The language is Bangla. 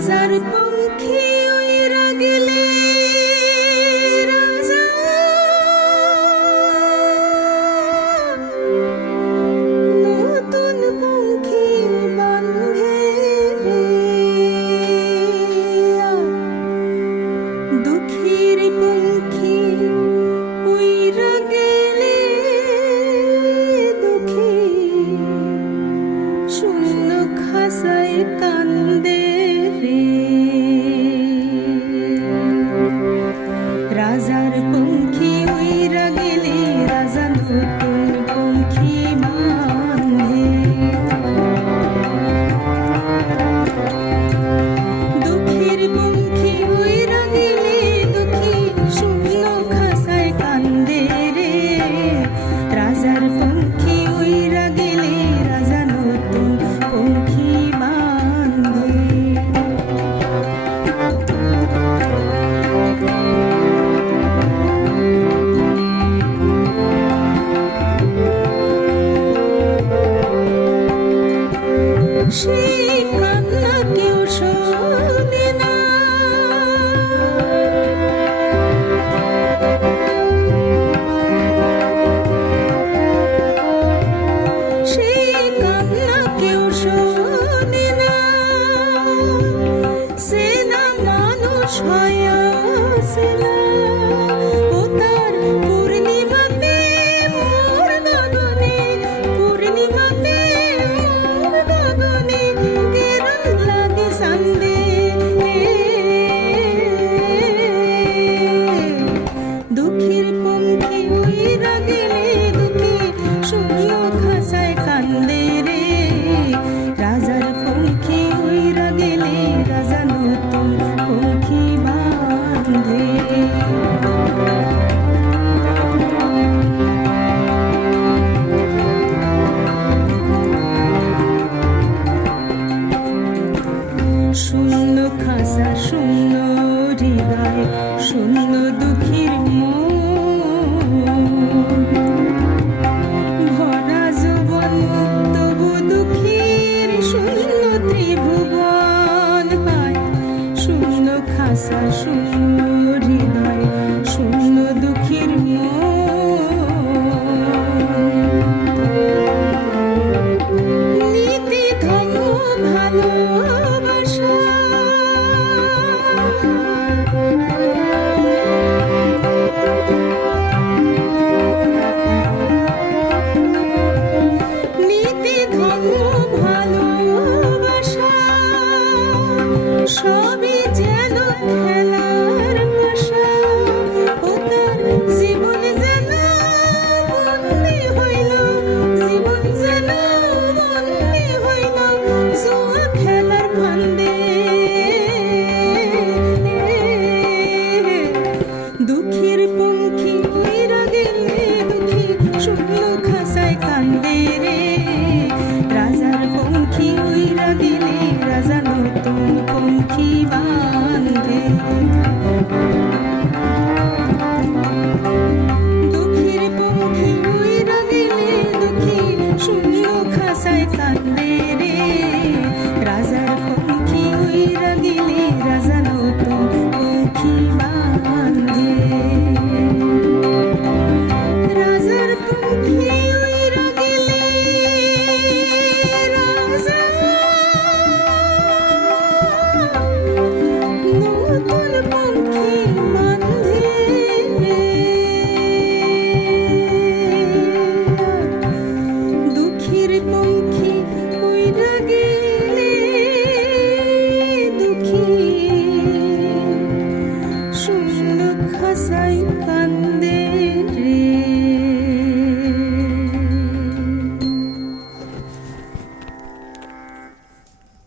রাজার পঙ্খী উইরা গেলে রাজা নতুন পঙ্খী বান্ধে রে দুঃখীর পঙ্খী উইরা গেলে দুঃখী শূন্য খাসায় কান্দে রে রাজার পঙ্খী উইরা গেলে রাজা নতুন পঙ্খী বাঁধে দুঃখীর পঙ্খী উইরা গেলে দুঃখী শূন্য খাসায় কান্দে রে রাজার পঙ্খী উইরা গেলে রাজা নতুন পঙ্খী বাঁধে সেই কান্না কেউ শোনে না সেই কান্না কেউ শোনে না সে না মানুষ হয় আসে না ও তার পূর্ণিমাতে মোর গগনে পূর্ণিমাতে মোর গগনে কেরণ লাগে সান্দে দুঃখীর পঙ্খী উইরা গেলে দুঃখী শূন্য খাসায় কান্দে রে রাজার পঙ্খী উইরা গেলে রাজা নতুন পঙ্খী বাঁধে শূন্য খাসা শূন্য হৃদয় শূন্য দুঃখীর মন ভরা যৌবন তবু দুঃখীর শূন্য ত্রিভুবন হয় শূন্য খাসা শূন্য